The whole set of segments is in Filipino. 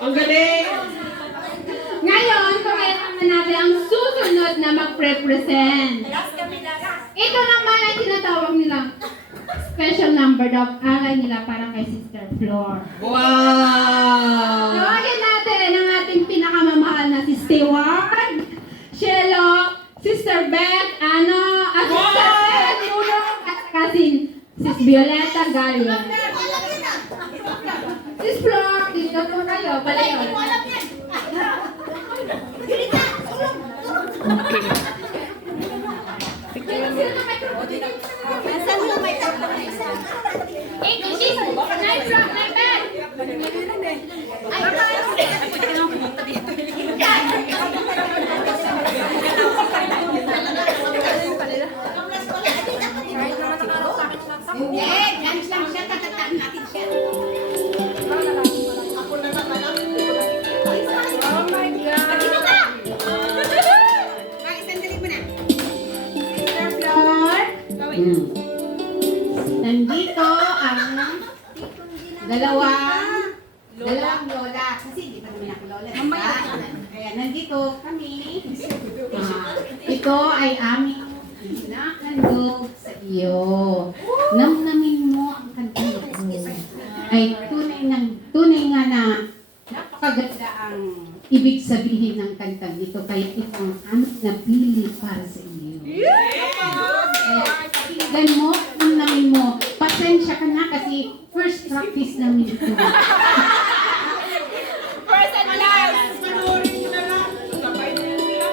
Ang galing! Ngayon, pakailangan natin ang susunod na mag-represent. Ito naman ay tinatawag nilang special number daw. Alay nila para kay Sister Flor. Wow! Tawagin natin ang ating pinakamamahal na si Stewart, Shelo, Sister Beth, Sister Beth, Lulong, at saka Sis Violeta Gallo. Sis Flor, dito po kayo. Palayo. Nandito ang dalawang lola. Kasi hindi pa namin ako lola. Kaya nandito kami. Ito ay aming nakandog sa iyo. Namnamin mo ang kantang ito. Ay tunay nga na napakaganda ang ibig sabihin ng kantang ito. Kaya ito ang aming napili para sa iyo. Pakinggan mo, namnamin mo. Pasensya ka na kasi first practice namin ito. First and last! Manurin nyo na lang. Sabay na yan sila.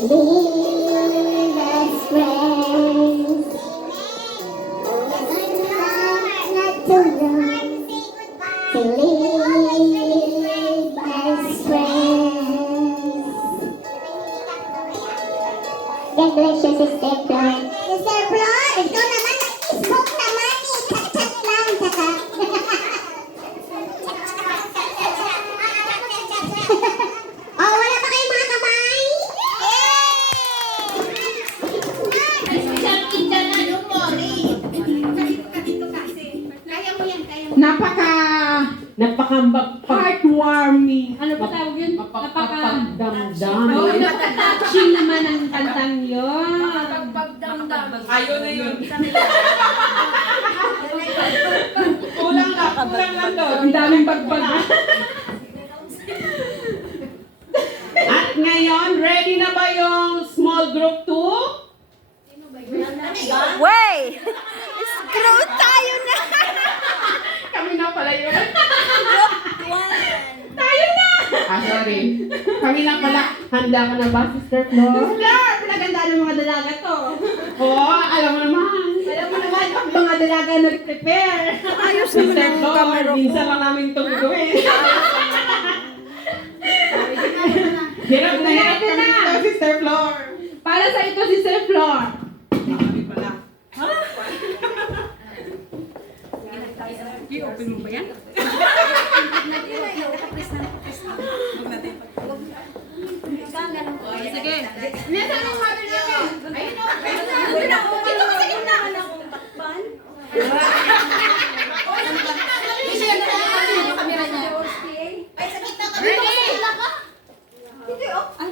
best friends. Not too long to live as friends. God bless you, Sister Flor. Sister Flor, ikaw naman nag-Facebook naman eh. Chat-chat lang, tsaka. Oh, wala pa kayong mga kamay? Kaya mo yan, kaya mo. Heartwarming. Ano ba tawag yun? Napakapagdamdam. Oh, napaka-touching naman ang kantang yun. Ayaw na yun. Kulang lang doon. Ang daming bagbag. At ngayon, ready na ba yung small group 2? Wey! Screw tayo na! Kami na pala yun. One. Tayo na! Sorry. Kami na pala. Handa ka na ba, Sister Flor? Flor, pinaganda ng mga dalaga to. Oo, alam mo naman. Alam mo naman, ang mga dalaga nag-prepare. Ayos naman Sister ang Flor, camera ko. minsan lang namin ito gawin. Hirap na hirap kami dito, Sister Flor. Para sa ito si Sir Flor. Kami pala. I-open mo ba yan? Sige. Nasaan ang mother namin? Ayun o. Dito ka sa gitna. Ay, sa gitna ka. Dito ka sa gitna ka. Dito, oh. Ay.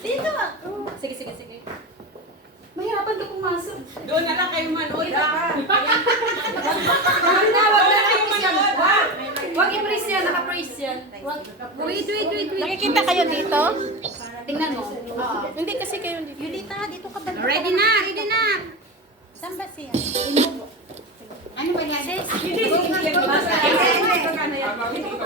Dito. Sige, sige, sige. Mahirapan ka pumasok. Doon na lang kayo manood. Huwag i-praise yan, naka-praise yan. Wait. Nakikita kayo dito? Tingnan mo. Hindi kasi kayo dito. Yulita, dito ka ba? Ready na, ready na. Saan ba siya? Ano ba yan? Ikaw